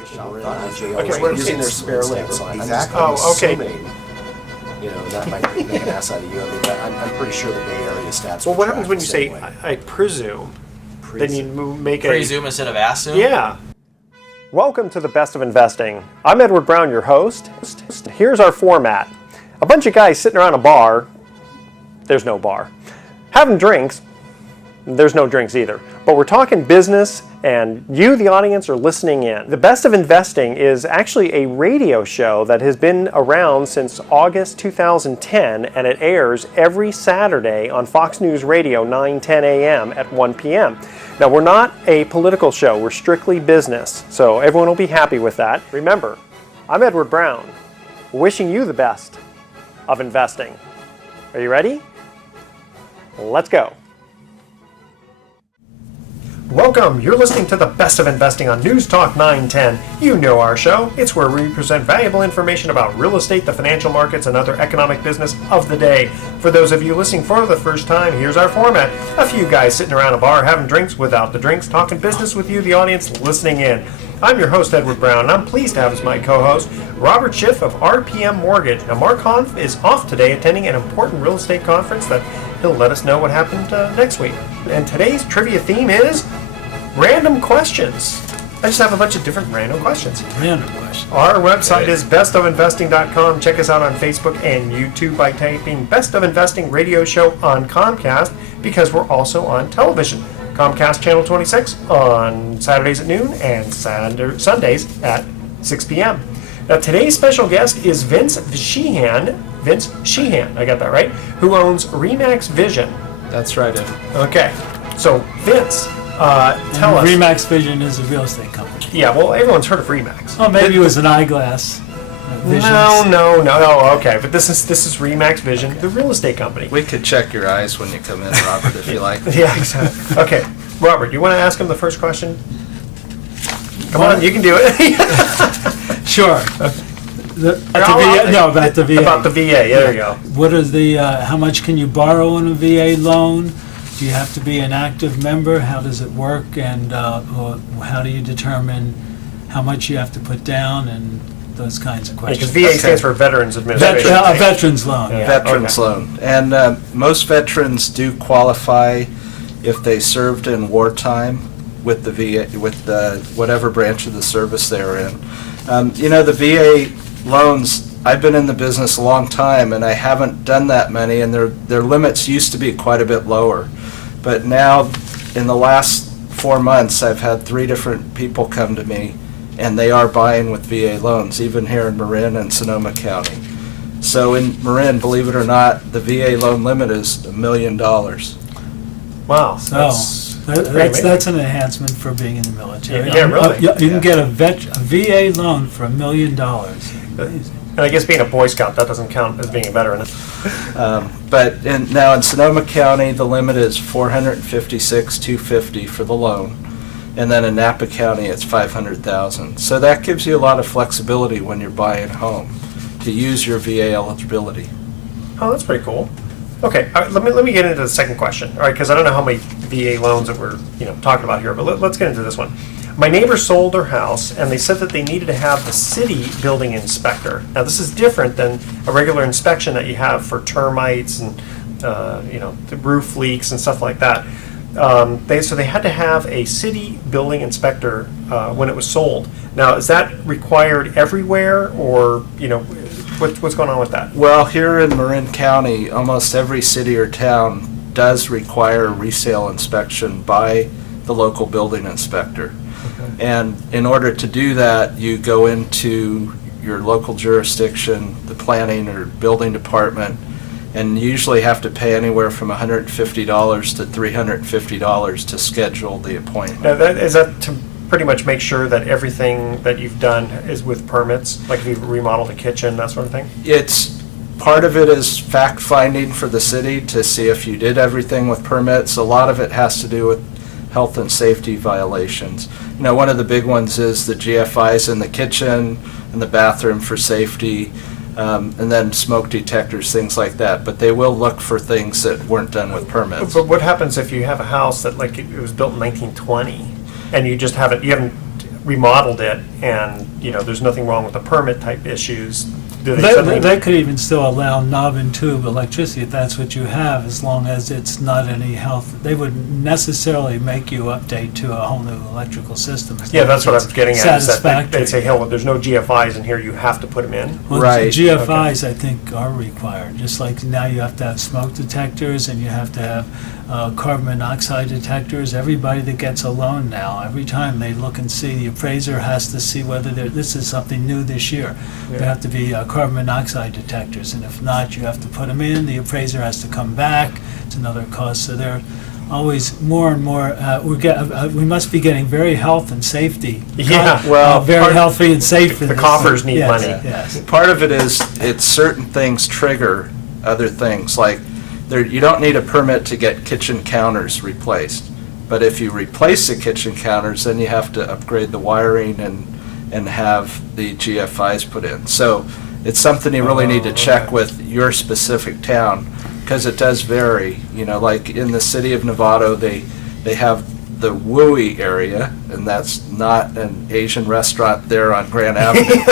using their spare limbs. Exactly. I'm assuming, that might make an ass out of you. I mean, I'm pretty sure the Bay Area stats. Well, what happens when you say, I presume? Then you make presume instead of assume? Yeah. Welcome to the Best of Investing. I'm Edward Brown, your host. Here's our format. A bunch of guys sitting around a bar. There's no bar. Having drinks. There's no drinks either. But we're talking business, and you, the audience, are listening in. The Best of Investing is actually a radio show that has been around since August 2010, and it airs every Saturday on Fox News Radio, 9:10 a.m. at 1 p.m. Now, we're not a political show. We're strictly business, so everyone will be happy with that. Remember, I'm Edward Brown, wishing you the best of investing. Are you ready? Let's go. Welcome. You're listening to the Best of Investing on News Talk 910. You know our show. It's where we present valuable information about real estate, the financial markets, and other economic business of the day. For those of you listening for the first time, here's our format. A few guys sitting around a bar having drinks without the drinks, talking business with you, the audience, listening in. I'm your host, Edward Brown, and I'm pleased to have as my co-host Robert Schiff of RPM Mortgage. Now, Mark Hanf is off today attending an important real estate conference that he'll let us know what happened next week. And today's trivia theme is random questions. I just have a bunch of different random questions. Random questions. Our website is bestofinvesting.com. Check us out on Facebook and YouTube by typing Best of Investing Radio Show on Comcast, because we're also on television. Comcast Channel 26 on Saturdays at noon and Sundays at 6 p.m. Now, today's special guest is Vince Sheehan. Vince Sheehan, I got that right, who owns Remax Vision. That's right, Ed. Okay, so Vince, tell us. Remax Vision is a real estate company. Yeah, well, everyone's heard of Remax. Oh, maybe it was an eyeglass. No. Okay, but this is Remax Vision, the real estate company. We could check your eyes when you come in, Robert, if you like. Yeah, exactly. Okay, Robert, you want to ask him the first question? Come on, you can do it. Sure. About the VA. About the VA. There you go. What is the? How much can you borrow on a VA loan? Do you have to be an active member? How does it work? And how do you determine how much you have to put down and those kinds of questions? Because VA stands for Veterans Administration. A veterans loan. Yeah. Veterans loan. And most veterans do qualify if they served in wartime with the VA, with whatever branch of the service they were in. The VA loans, I've been in the business a long time, and I haven't done that many, and their limits used to be quite a bit lower. But now, in the last 4 months, I've had 3 different people come to me, and they are buying with VA loans, even here in Marin and Sonoma County. So in Marin, believe it or not, the VA loan limit is $1 million. Wow. So that's an enhancement for being in the military. Yeah, really. You can get a VA loan for $1 million. And I guess being a Boy Scout, that doesn't count as being a veteran. But now in Sonoma County, the limit is $456,250 for the loan, and then in Napa County, it's $500,000. So that gives you a lot of flexibility when you're buying a home to use your VA eligibility. Oh, that's pretty cool. Okay, let me get into the second question. All right, because I don't know how many VA loans that we're talking about here, but let's get into this one. My neighbor sold their house, and they said that they needed to have the city building inspector. Now, this is different than a regular inspection that you have for termites and the roof leaks and stuff like that. So they had to have a city building inspector when it was sold. Now, is that required everywhere, or what's going on with that? Well, here in Marin County, almost every city or town does require a resale inspection by the local building inspector. And in order to do that, you go into your local jurisdiction, the planning or building department, and you usually have to pay anywhere from $150 to $350 to schedule the appointment. Now, is that to pretty much make sure that everything that you've done is with permits, like if you've remodeled a kitchen, that sort of thing? It's part of it is fact finding for the city to see if you did everything with permits. A lot of it has to do with health and safety violations. One of the big ones is the GFIs in the kitchen and the bathroom for safety, and then smoke detectors, things like that. But they will look for things that weren't done with permits. But what happens if you have a house that it was built in 1920 and you haven't remodeled it and, there's nothing wrong with the permit type issues, do they suddenly? They could even still allow knob and tube electricity if that's what you have, as long as it's not any health. They wouldn't necessarily make you update to a whole new electrical system. as Yeah, long that's as what I it's was getting at, is that satisfactory. they'd say, hell, there's no GFIs in here, you have to put them in. Well, Right. GFIs, I think, are required, just like now you have to have smoke detectors and you have to have carbon monoxide detectors. Everybody that gets a loan now, every time they look and see, the appraiser has to see whether this is something new this year. There have to be carbon monoxide detectors, and if not, you have to put them in. The appraiser has to come back. It's another cost. So they're always more and more. We must be getting very health and safety. Yeah, Very healthy and safe. the coffers need Yes, money. Yes. Part of it is, it's certain things trigger other things, like you don't need a permit to get kitchen counters replaced. But if you replace the kitchen counters, then you have to upgrade the wiring and have the GFIs put in. So it's something you really need to check with your specific town, because it does vary. Like in the city of Novato, they have the Wooey area, and that's not an Asian restaurant there on Grand Avenue.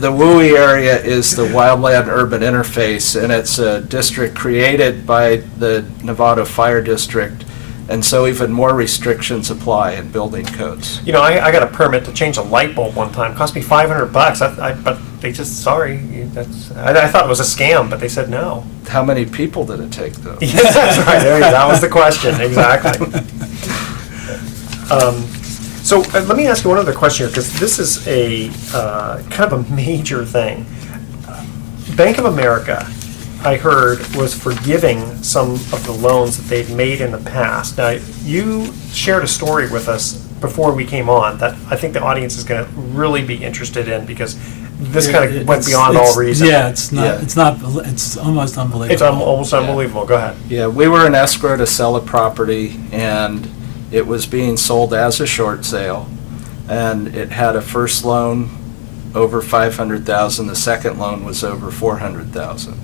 The Wooey area is the Wildland Urban Interface, and it's a district created by the Novato Fire District, and so even more restrictions apply in building codes. I got a permit to change a light bulb one time. Cost me $500. But they just, sorry, I thought it was a scam, but they said no. How many people did it take, though? Yes, that's right. That was the question, exactly. So let me ask you one other question here, because this is a kind of a major thing. Bank of America, I heard, was forgiving some of the loans that they've made in the past. Now, you shared a story with us before we came on that I think the audience is going to really be interested in, because this kind of went beyond all reason. Yeah, it's not. Yeah. It's not. It's almost unbelievable. It's almost unbelievable. Go ahead. Yeah, we were in escrow to sell a property, and it was being sold as a short sale, and it had a first loan over $500,000. The second loan was over $400,000.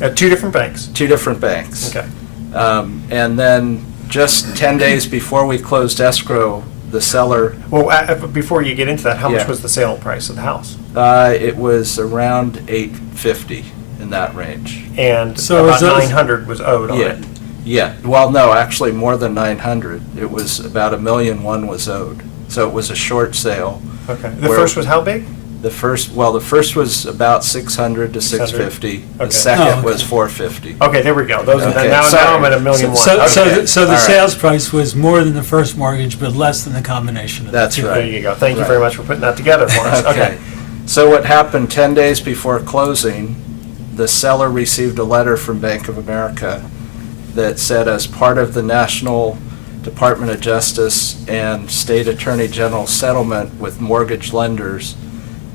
At two different banks. Two different banks. Okay. And then just 10 days before we closed escrow, the seller, Well, before you get into that, how much Yeah. was the sale price of the house? it was around $850, in that range. And So about is that- $900 was owed on Yeah, it. yeah. Well, no, actually more than 900. It was about $1,000,001 was owed. So it was a short sale. Okay. The Where- first was how big? The first was about 600 to 650. Okay. The second Oh, okay. was 450. Okay, there we go. Those are, Okay, now sorry. I'm at $1,000,001. So, Okay. so the all right. sales price was more than the first mortgage, but less than the combination of the That's two. right. There you go. Thank you Right. very much for putting that together for us. Okay. So what happened 10 days before closing, the seller received a letter from Bank of America that said, as part of the National Department of Justice and State Attorney General settlement with mortgage lenders,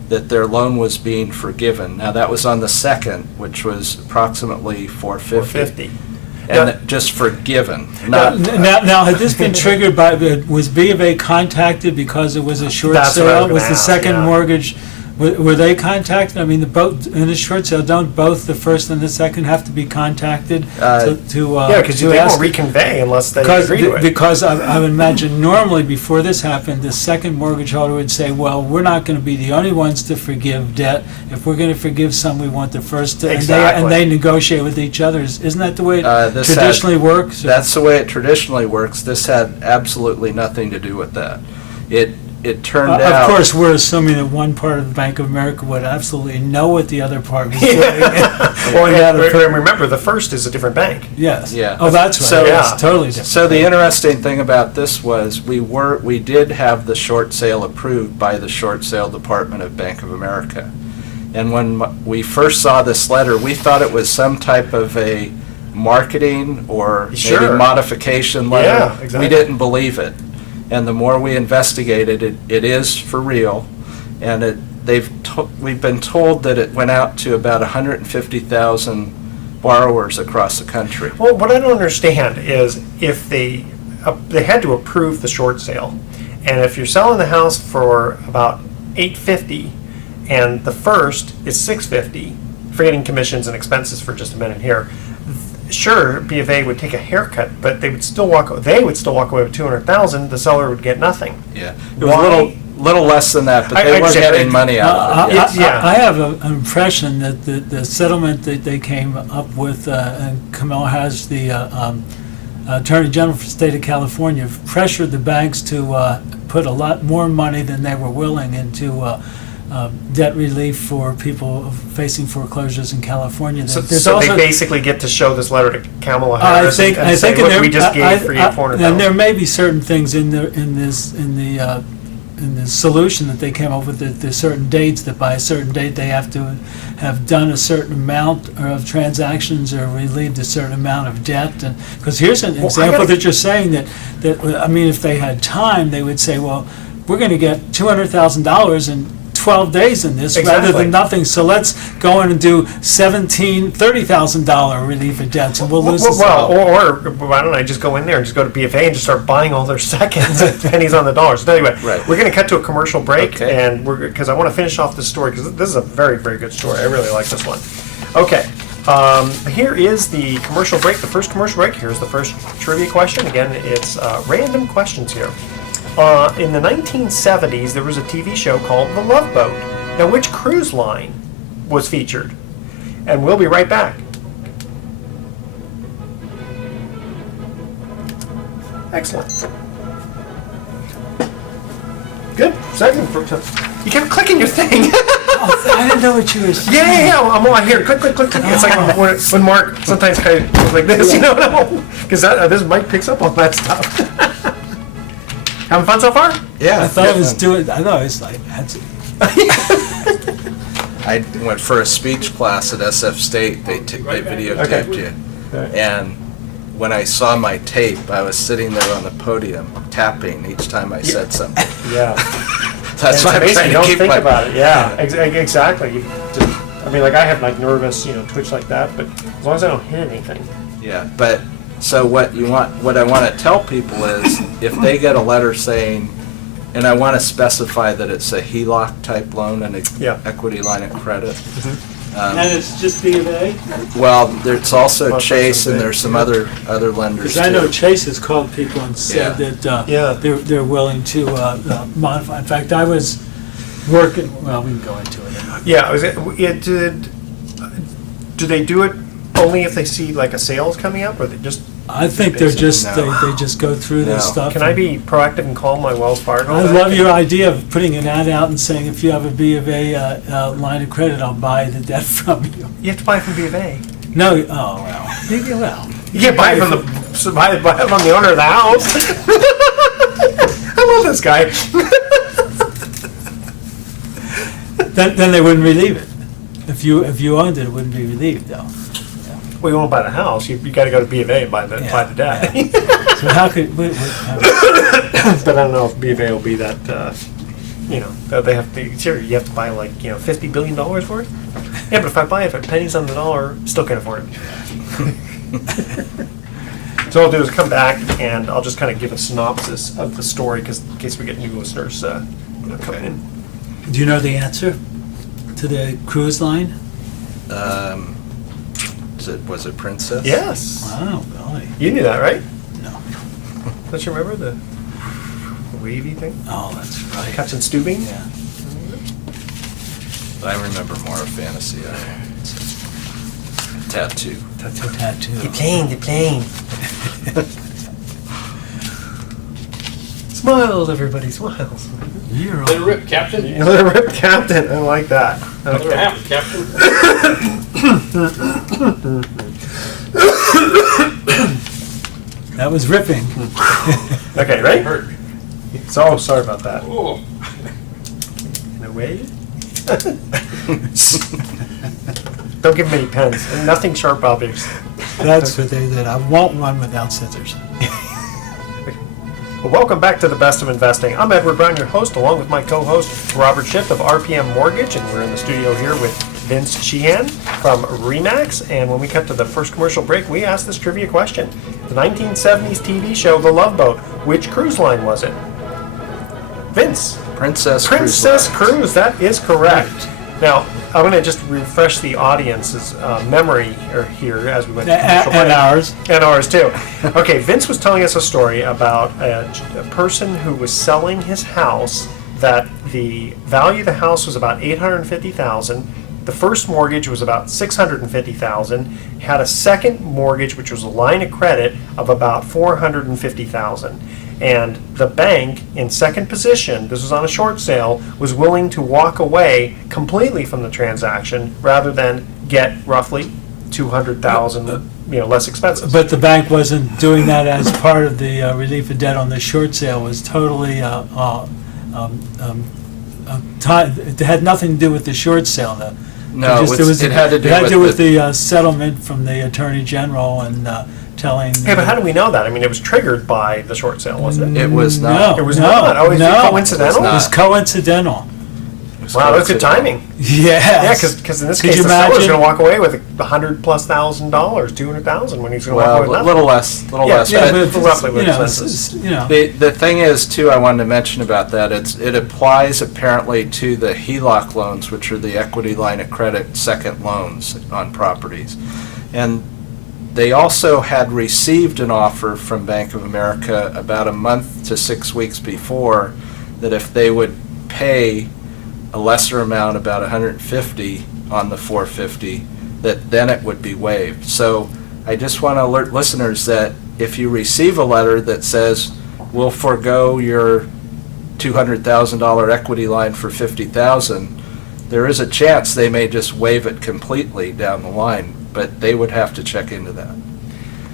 that their loan was being forgiven. Now, that was on the second, which was approximately $450. 450. And Now- that- just forgiven, Now, not, now, had this been triggered by, was B of A contacted because it was a short That's what I was sale? gonna Was the ask, second yeah. mortgage, were they contacted? I mean, in a short sale, don't both the first and the second have to be contacted to Yeah, because to they won't ask? reconvey unless they Because, agree to it. because I would imagine normally before this happened, the second mortgage holder would say, well, we're not going to be the only ones to forgive debt. If we're going to forgive some, we want the first to, and Exactly. they negotiate with each other. Isn't that the way it this had- traditionally works? that's the way it traditionally works. This had absolutely nothing to do with that. It turned out. Of course, we're assuming that one part of the Bank of America would absolutely know what the other part was doing. Well, yeah, and remember, the first is a different bank. Yes. Yeah. Oh, that's right. So- Yeah. It's totally different. So the interesting thing about this was we did have the short sale approved by the short sale department of Bank of America. And when we first saw this letter, we thought it was some type of a marketing or Sure. maybe modification letter. Yeah, exactly. We didn't believe it. And the more we investigated, it is for real. And we've been told that it went out to about 150,000 borrowers across the country. Well, what I don't understand is if they had to approve the short sale, and if you're selling the house for about $850, and the first is $650, forgetting commissions and expenses for just a minute here. Sure, B of A would take a haircut, but they would still walk away with $200,000. The seller would get nothing. Yeah, it was a little less than that, but I they weren't understand. getting money out of it. Yeah. I have an impression that the settlement that they came up with, and Kamala Harris, the Attorney General for the state of California, pressured the banks to put a lot more money than they were willing into debt relief for people facing foreclosures in California. So, There's so also- they basically get to show this letter to Kamala I Harris think and say, in look, there, we just gave for you and there $400,000. may be certain things in the solution that they came up with, that there's certain dates that by a certain date they have to have done a certain amount of transactions or relieved a certain amount of debt. And because here's an Well, I example gotta- that you're saying that I mean, if they had time, they would say, well, we're going to get $200,000 in 12 days in this rather Exactly. than nothing. So let's go in and do $30,000 relief of debts, and we'll lose this. Well, or why don't I just go in there and just go to BFA and just start buying all their seconds at pennies on the dollar. So anyway, Right. we're going to cut to a commercial break, Okay. and because I want to finish off this story, because this is a very, very good story. I really like this one. Okay, here is the commercial break, the first commercial break. Here's the first trivia question. Again, it's random questions here. In the 1970s, there was a TV show called The Love Boat. Now, which cruise line was featured? And we'll be right back. Excellent. Good. Second. You kept clicking your thing. I didn't know what you were saying. Yeah. I'm on here. Click. It's like when Mark sometimes kind of goes like this, you know? Because this mic picks up on that stuff. Having fun so far? Yeah. I thought I was yeah. doing. I thought it was like that's. I went for a speech class at SF State. They videotaped Okay. you, Okay. and when I saw my tape, I was sitting there on the podium tapping each time I said something. Yeah. That's why I'm amazing. trying You to don't keep think my. about it. Yeah, exactly. You just, I mean, like I have like nervous, twitch like that, but as long as I don't hit anything. Yeah, but so what I want to tell people is if they get a letter saying, and I want to specify that it's a HELOC type loan and Yeah. equity line of credit. And it's just B of A? Well, there's also Well, Chase that's and there's some other lenders Because I know too. Chase has called people and said Yeah. that Yeah. they're willing to modify. In fact, I was working, well, we can go into it. Yeah. Do they do it only if they see like a sales coming up, or they just? I think they're just, No. they just go through this No. stuff. Can I be proactive and call my Wells Fargo? I love your idea of putting an ad out and saying, if you have a B of A line of credit, I'll buy the debt from you. You have to buy it from B of A. No, oh, well, maybe, well. You can't buy it from buy it from the owner of the house. I love this guy. Then they wouldn't relieve it. If you owned it, it wouldn't be relieved, though. Well, you won't buy the house. You got to go to B of A and buy the debt. So how could, But I don't know if B of A will be that. That they have to. Sure, you have to buy like $50 billion worth. Yeah, but if I buy it for pennies on the dollar, still can't afford it. So what I'll do is come back and I'll just kind of give a synopsis of the story, because in case we get new listeners coming in. do you know the answer to the cruise line? Was it Princess? Yes, Wow, golly. you knew that, right? No. Don't you remember the wavy thing? Oh, that's right. Captain Stubing? Yeah. I remember more of Fantasy Island. Tattoo. Tattoo. The plane. Smiles, everybody, smiles. You're Let it on. rip, Captain. Another rip captain. I like that. Let it Okay. happen, Captain. That was ripping. Okay, ready? Hurt. So sorry about that. Oh, In a way. Don't give me any pens. Nothing sharp objects. That's what they did. I want one without scissors. Well, welcome back to the Best of Investing. I'm Edward Brown, your host, along with my co-host Robert Schiff of RPM Mortgage, and we're in the studio here with Vince Sheehan from Remax. And when we cut to the first commercial break, we asked this trivia question: the 1970s TV show The Love Boat, which cruise line was it? Vince. Princess Princess Cruise Line. Cruise, that is correct. Now, I'm going to just refresh the audience's memory here as we went to commercial break. And ours. And ours too. Okay, Vince was telling us a story about a person who was selling his house that the value of the house was about $850,000. The first mortgage was about $650,000. Had a second mortgage, which was a line of credit, of about $450,000. And the bank, in second position, this was on a short sale, was willing to walk away completely from the transaction rather than get roughly $200,000, less expensive. But the bank wasn't doing that as part of the relief of debt on the short sale. It was totally, it had nothing to do with the short sale, though. No, it had to do It had to do with with the settlement from the Attorney General and telling. Okay, but how do we know that? I mean, it was triggered by the short sale, wasn't it? It was No, not. It was no, not. Oh, is it no. coincidental? It was coincidental. Wow, that's good timing. Yes. Yeah, because in this Could case, you the seller's imagine? going to walk away with $100,000+, $200,000 when he's going to walk away Well, with a nothing. little less, Yeah, but but roughly what you know, expenses. the thing is, too, I wanted to mention about that, it applies apparently to the HELOC loans, which are the equity line of credit second loans on properties. And they also had received an offer from Bank of America about a month to 6 weeks before that if they would pay a lesser amount, about 150 on the 450, that then it would be waived. So I just want to alert listeners that if you receive a letter that says, we'll forego your $200,000 equity line for $50,000, there is a chance they may just waive it completely down the line, but they would have to check into that.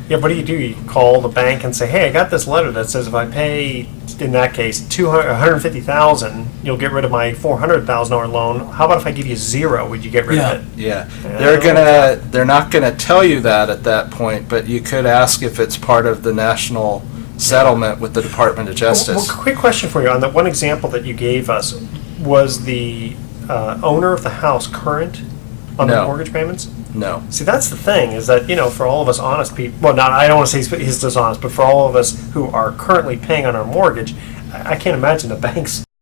Yeah, what do? You call the bank and say, hey, I got this letter that says if I pay, in that case, $150,000, you'll get rid of my $400,000 loan. How about if I give you zero? Would you get rid Yeah. of it? Yeah, Yeah. they're not gonna tell you that at that point, but you could ask if it's part of the national settlement with the Department of Justice. Well, quick question for you. On that one example that you gave us, was the owner of the house current on the No. mortgage payments? No. See, that's the thing, is that, for all of us honest people, well, not, I don't want to say he's dishonest, but for all of us who are currently paying on our mortgage, I can't imagine the banks